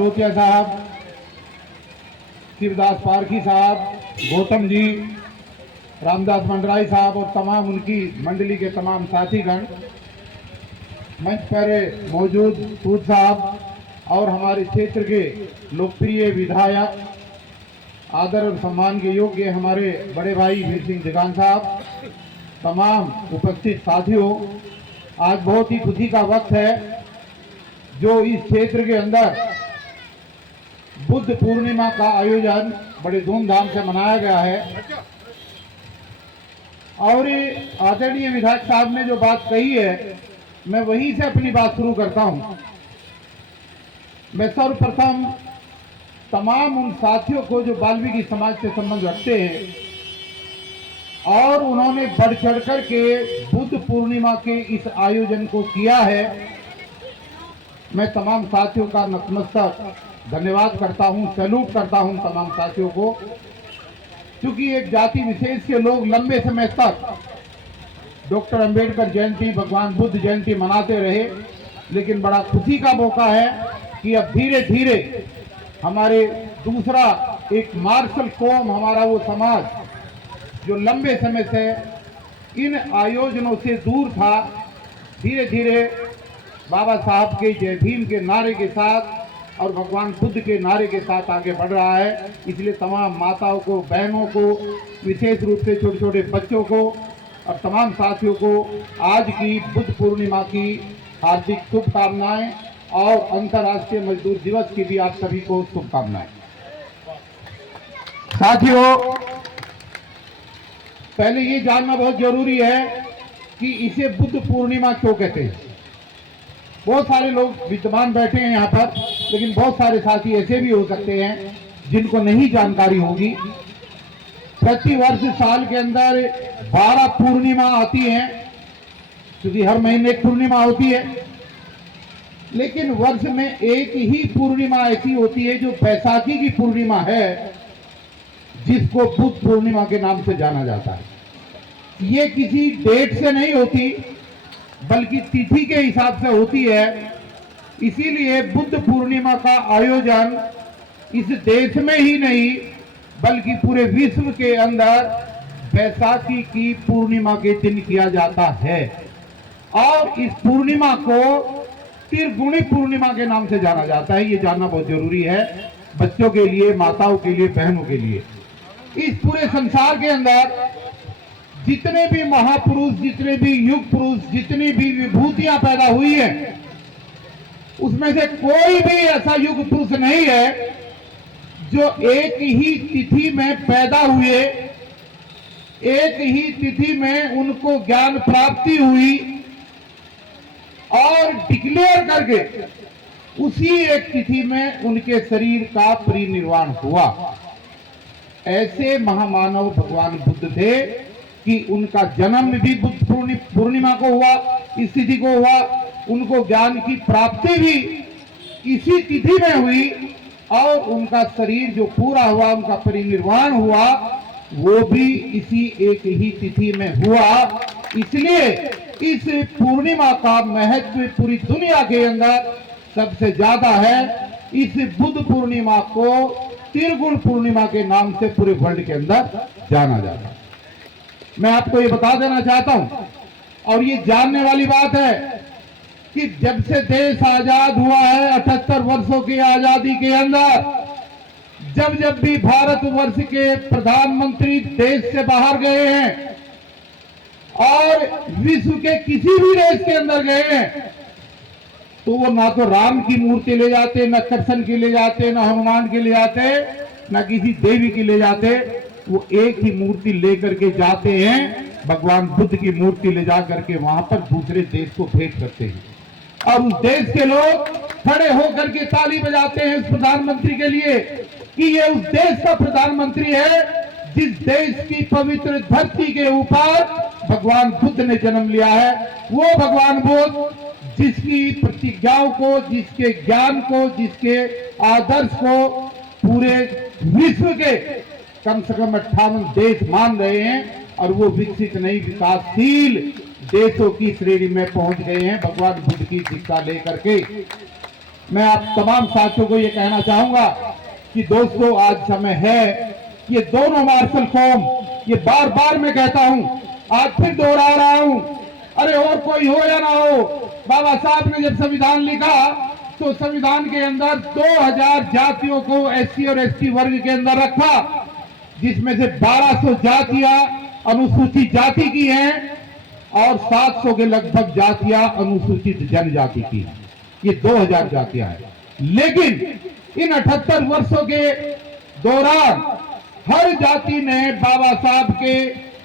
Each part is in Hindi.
रोतिया साहब, शिवदास पारखी साहब, गौतम जी, रामदास मंडराई साहब और तमाम उनकी मंडली के तमाम साथीगण, मंच पर मौजूद सूद साहब और हमारे क्षेत्र के लोकप्रिय विधायक, आदर और सम्मान के योग्य हमारे बड़े भाई वीर सिंह जगान साहब, तमाम उपस्थित साथियों, आज बहुत ही खुशी का वक्त है जो इस क्षेत्र के अंदर बुद्ध पूर्णिमा का आयोजन बड़े धूमधाम से मनाया गया है। और आदरणीय विधायक साहब ने जो बात कही है, मैं वहीं से अपनी बात शुरू करता हूं। मैं सर्वप्रथम तमाम उन साथियों को जो वाल्मीकि समाज से संबंध रखते हैं और उन्होंने बढ़ चढ़कर के बुद्ध पूर्णिमा के इस आयोजन को किया है, मैं तमाम साथियों का नतमस्तक धन्यवाद करता हूं, सैल्यूट करता हूं तमाम साथियों को, क्योंकि एक जाति विशेष के लोग लंबे समय तक डॉक्टर अंबेडकर जयंती, भगवान बुद्ध जयंती मनाते रहे, लेकिन बड़ा खुशी का मौका है कि अब धीरे धीरे हमारे दूसरा एक मार्शल कौम, हमारा वो समाज जो लंबे समय से इन आयोजनों से दूर था, धीरे धीरे बाबा साहब के जय भीम के नारे के साथ और भगवान बुद्ध के नारे के साथ आगे बढ़ रहा है। इसलिए तमाम माताओं को, बहनों को, विशेष रूप से छोटे छोटे बच्चों को और तमाम साथियों को आज की बुद्ध पूर्णिमा की हार्दिक शुभकामनाएं और अंतर्राष्ट्रीय मजदूर दिवस की भी आप सभी को शुभकामनाएं। साथियों, पहले ये जानना बहुत जरूरी है कि इसे बुद्ध पूर्णिमा क्यों कहते हैं। बहुत सारे लोग विद्वान बैठे हैं यहाँ पर, लेकिन बहुत सारे साथी ऐसे भी हो सकते हैं जिनको नहीं जानकारी होगी। प्रतिवर्ष साल के अंदर 12 पूर्णिमा आती हैं, क्योंकि हर महीने एक पूर्णिमा होती है, लेकिन वर्ष में एक ही पूर्णिमा ऐसी होती है जो बैसाखी की पूर्णिमा है, जिसको बुद्ध पूर्णिमा के नाम से जाना जाता है। ये किसी डेट से नहीं होती, बल्कि तिथि के हिसाब से होती है। इसीलिए बुद्ध पूर्णिमा का आयोजन इस देश में ही नहीं बल्कि पूरे विश्व के अंदर बैसाखी की पूर्णिमा के दिन किया जाता है। और इस पूर्णिमा को त्रिगुणी पूर्णिमा के नाम से जाना जाता है। ये जानना बहुत जरूरी है बच्चों के लिए, माताओं के लिए, बहनों के लिए। इस पूरे संसार के अंदर जितने भी महापुरुष, जितने भी युग पुरुष, जितनी भी विभूतियां पैदा हुई हैं, उसमें से कोई भी ऐसा युग पुरुष नहीं है जो एक ही तिथि में पैदा हुए, एक ही तिथि में उनको ज्ञान प्राप्ति हुई और डिक्लेयर करके उसी एक तिथि में उनके शरीर का परिनिर्वाण हुआ। ऐसे महामानव भगवान बुद्ध थे कि उनका जन्म भी बुद्ध पूर्णिमा को हुआ, इस तिथि को हुआ, उनको ज्ञान की प्राप्ति भी इसी तिथि में हुई और उनका शरीर जो पूरा हुआ, उनका परिनिर्वाण हुआ, वो भी इसी एक ही तिथि में हुआ। इसलिए इस पूर्णिमा का महत्व पूरी दुनिया के अंदर सबसे ज्यादा है। इस बुद्ध पूर्णिमा को त्रिगुण पूर्णिमा के नाम से पूरे वर्ल्ड के अंदर जाना जाता है। मैं आपको ये बता देना चाहता हूं, और ये जानने वाली बात है कि जब से देश आजाद हुआ है, 78 वर्षों की आजादी के अंदर, जब जब भी भारतवर्ष के प्रधानमंत्री देश से बाहर गए हैं और विश्व के किसी भी देश के अंदर गए हैं, तो वो ना तो राम की मूर्ति ले जाते, न कृष्ण की ले जाते, न हनुमान की ले जाते, न किसी देवी की ले जाते। वो एक ही मूर्ति लेकर के जाते हैं, भगवान बुद्ध की मूर्ति ले जा करके वहां पर दूसरे देश को भेंट करते हैं और उस देश के लोग खड़े होकर के ताली बजाते हैं उस प्रधानमंत्री के लिए कि ये उस देश का प्रधानमंत्री है जिस देश की पवित्र धरती के ऊपर भगवान बुद्ध ने जन्म लिया है। वो भगवान बुद्ध जिसकी प्रतिज्ञाओं को, जिसके ज्ञान को, जिसके आदर्श को पूरे विश्व के कम से कम 58 देश मान रहे हैं और वो विकसित नहीं, विकासशील देशों की श्रेणी में पहुंच गए हैं भगवान बुद्ध की शिक्षा लेकर के। मैं आप तमाम साथियों को ये कहना चाहूंगा कि दोस्तों आज समय है, ये दोनों मार्शल कौम, ये बार बार मैं कहता हूं, आज फिर दोहरा रहा हूं, अरे और कोई हो या ना हो, बाबा साहब ने जब संविधान लिखा तो संविधान के अंदर 2000 जातियों को एससी और एसटी वर्ग के अंदर रखा, जिसमें से 1200 जातियां अनुसूचित जाति की हैं और 700 के लगभग जातियां अनुसूचित जनजाति की हैं। ये 2000 जातियां हैं। लेकिन इन 78 वर्षों के दौरान हर जाति ने बाबा साहब के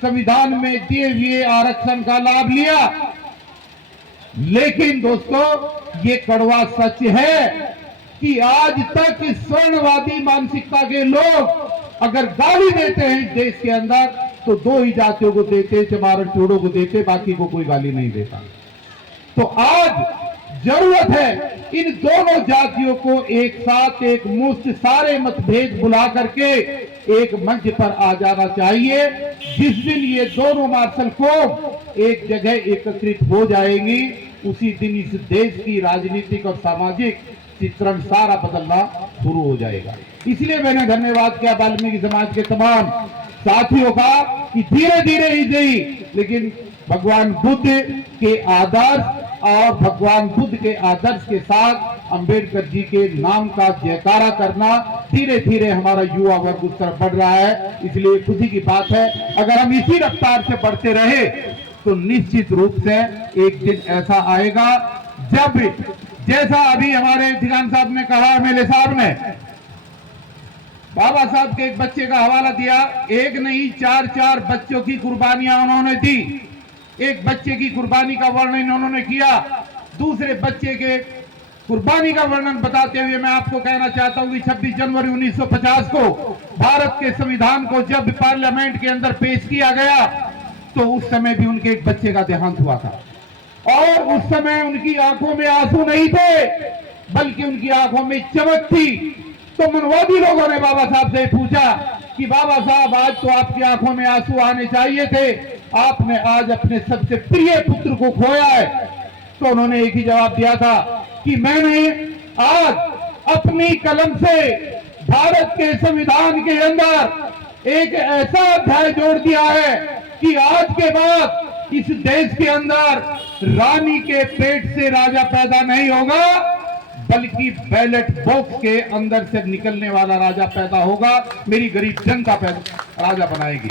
संविधान में दिए हुए आरक्षण का लाभ लिया। लेकिन दोस्तों ये कड़वा सच है कि आज तक स्वर्णवादी मानसिकता के लोग अगर गाली देते हैं इस देश के अंदर तो 2 ही जातियों को देते, चमार चोड़ों को देते, बाकी को कोई गाली नहीं देता। तो आज जरूरत है इन दोनों जातियों को एक साथ, एक मुश्त, सारे मतभेद भुला करके एक मंच पर आ जाना चाहिए। जिस दिन ये दोनों मार्शल को एक जगह एकत्रित हो जाएंगी उसी दिन इस देश की राजनीतिक और सामाजिक चित्रण सारा बदलना शुरू हो जाएगा। इसलिए मैंने धन्यवाद किया वाल्मीकि समाज के तमाम साथियों का कि धीरे धीरे ही सही लेकिन भगवान बुद्ध के आदर्श और भगवान बुद्ध के आदर्श के साथ अंबेडकर जी के नाम का जयकारा करना धीरे धीरे हमारा युवा वर्ग उस तरफ बढ़ रहा है। इसलिए खुशी की बात है, अगर हम इसी रफ्तार से बढ़ते रहे तो निश्चित रूप से एक दिन ऐसा आएगा जब, जैसा अभी हमारे दिगान साहब ने कहा, एमएलए साहब ने बाबा साहब के एक बच्चे का हवाला दिया, एक नहीं 4 बच्चों की कुर्बानियां उन्होंने दी। एक बच्चे की कुर्बानी का वर्णन उन्होंने किया, दूसरे बच्चे के कुर्बानी का वर्णन बताते हुए मैं आपको कहना चाहता हूं कि 26 जनवरी 1950 को भारत के संविधान को जब पार्लियामेंट के अंदर पेश किया गया तो उस समय भी उनके एक बच्चे का देहांत हुआ था और उस समय उनकी आंखों में आंसू नहीं थे बल्कि उनकी आंखों में चमक थी। तो मनवादी लोगों ने बाबा साहब से पूछा कि बाबा साहब आज तो आपकी आंखों में आंसू आने चाहिए थे, आपने आज अपने सबसे प्रिय पुत्र को खोया है। तो उन्होंने एक ही जवाब दिया था कि मैंने आज अपनी कलम से भारत के संविधान के अंदर एक ऐसा अध्याय जोड़ दिया है कि आज के बाद इस देश के अंदर रानी के पेट से राजा पैदा नहीं होगा बल्कि बैलेट बॉक्स के अंदर से निकलने वाला राजा पैदा होगा, मेरी गरीब जनता राजा बनाएगी।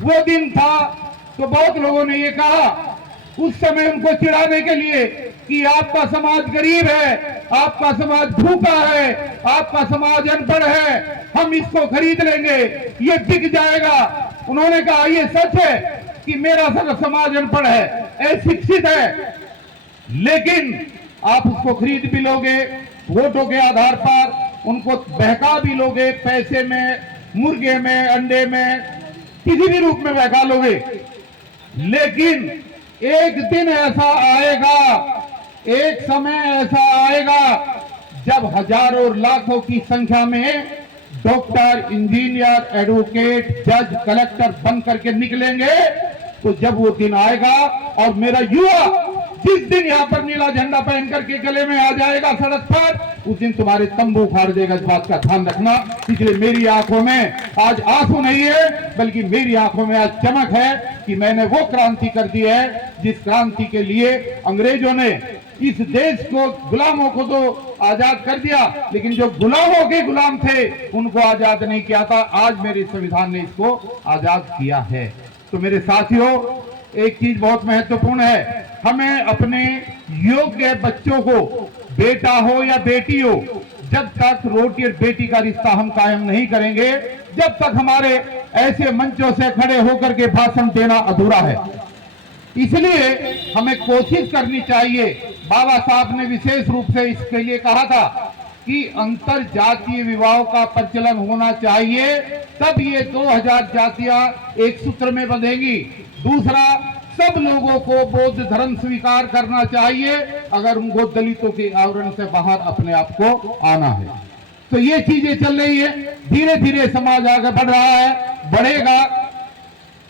वो दिन था तो बहुत लोगों ने ये कहा उस समय उनको चिढ़ाने के लिए कि आपका समाज गरीब है, आपका समाज भूखा है, आपका समाज अनपढ़ है, हम इसको खरीद लेंगे, ये बिक जाएगा। उन्होंने कहा ये सच है कि मेरा समाज अनपढ़ है, अशिक्षित है, लेकिन आप उसको खरीद भी लोगे, वोटों के आधार पर उनको बहका भी लोगे, पैसे में, मुर्गे में, अंडे में, किसी भी रूप में बहका लोगे। लेकिन एक दिन ऐसा आएगा, एक समय ऐसा आएगा जब हजारों और लाखों की संख्या में डॉक्टर, इंजीनियर, एडवोकेट, जज, कलेक्टर बन करके निकलेंगे। तो जब वो दिन आएगा और मेरा युवा जिस दिन यहाँ पर नीला झंडा पहन करके गले में आ जाएगा सड़क पर, उस दिन तुम्हारे तंबू उखाड़ देगा, इस बात का ध्यान रखना। इसलिए मेरी आंखों में आज आंसू नहीं है बल्कि मेरी आंखों में आज चमक है कि मैंने वो क्रांति कर दी है जिस क्रांति के लिए अंग्रेजों ने इस देश को, गुलामों को तो आजाद कर दिया लेकिन जो गुलामों के गुलाम थे उनको आजाद नहीं किया था। आज मेरे संविधान ने इसको आजाद किया है। तो मेरे साथियों, एक चीज बहुत महत्वपूर्ण है, हमें अपने योग्य बच्चों को, बेटा हो या बेटी हो, जब तक रोटी और बेटी का रिश्ता हम कायम नहीं करेंगे, जब तक हमारे ऐसे मंचों से खड़े होकर के भाषण देना अधूरा है। इसलिए हमें कोशिश करनी चाहिए, बाबा साहब ने विशेष रूप से इसके लिए कहा था कि अंतर जातीय विवाह का प्रचलन होना चाहिए, तब ये 2000 जातियां एक सूत्र में बंधेंगी। दूसरा, सब लोगों को बौद्ध धर्म स्वीकार करना चाहिए अगर उनको दलितों के आवरण से बाहर अपने आप को आना है। तो ये चीजें चल रही है, धीरे धीरे समाज आगे बढ़ रहा है, बढ़ेगा।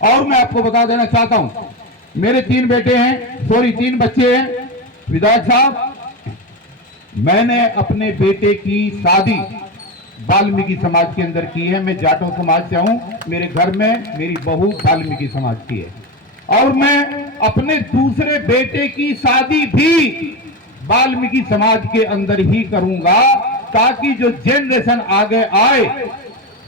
और मैं आपको बता देना चाहता हूं, मेरे 3 बेटे हैं, 3 बच्चे हैं। विधायक साहब, मैंने अपने बेटे की शादी वाल्मीकि समाज के अंदर की है। मैं जाटों समाज से हूं, मेरे घर में मेरी बहू वाल्मीकि समाज की है और मैं अपने दूसरे बेटे की शादी भी वाल्मीकि समाज के अंदर ही करूंगा, ताकि जो जनरेशन आगे आए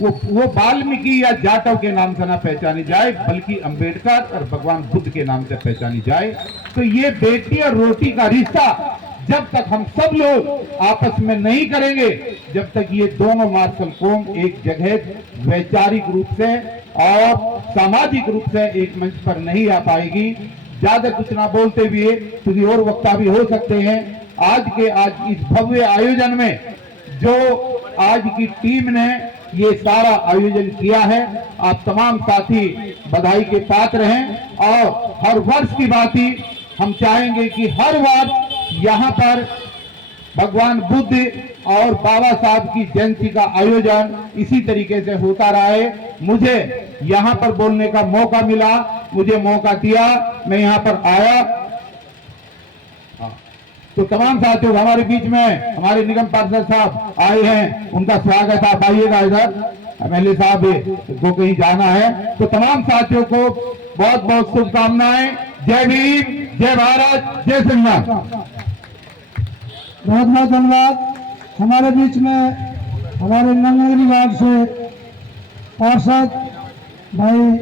वो वाल्मीकि या जाटव के नाम से ना पहचानी जाए, बल्कि अंबेडकर और भगवान बुद्ध के नाम से पहचानी जाए। तो ये बेटी और रोटी का रिश्ता जब तक हम सब लोग आपस में नहीं करेंगे, जब तक ये दोनों मार्शल कौम एक जगह वैचारिक रूप से और सामाजिक रूप से एक मंच पर नहीं आ पाएगी। ज्यादा कुछ ना बोलते हुए, क्योंकि और वक्ता भी हो सकते हैं, आज इस भव्य आयोजन में जो आज की टीम ने ये सारा आयोजन किया है, आप तमाम साथी बधाई के पात्र हैं। और हर वर्ष की बात ही हम चाहेंगे कि हर वर्ष यहाँ पर भगवान बुद्ध और बाबा साहब की जयंती का आयोजन इसी तरीके से होता रहे। मुझे यहाँ पर बोलने का मौका मिला, मुझे मौका दिया, मैं यहाँ पर आया। तो तमाम साथियों, हमारे बीच में हमारे निगम पार्षद साहब आए हैं, उनका स्वागत। आप आइएगा इधर, एमएलए साहब को कहीं जाना है। तो तमाम साथियों को बहुत बहुत शुभकामनाएं। जय भीम, जय भारत, जय संविधान। बहुत बहुत धन्यवाद। हमारे बीच में हमारे नंगनगिरी वार्ड से पार्षद भाई